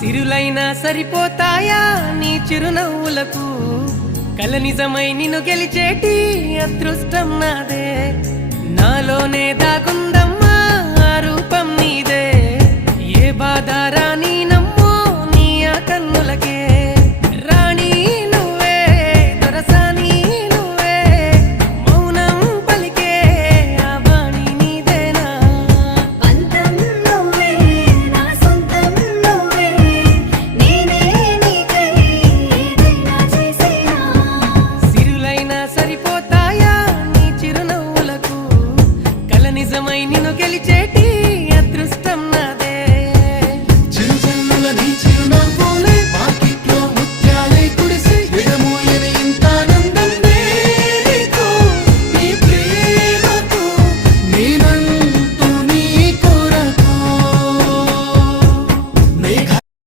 సిరులైనా సరిపోతాయా నీ చిరునవ్వులకు కల నిజమై నిన్ను గెలిచేటి అదృష్టం నాదే నాలోనే దాగుందమ్మా ఆ రూపం నీదే ఏ బాధ రాని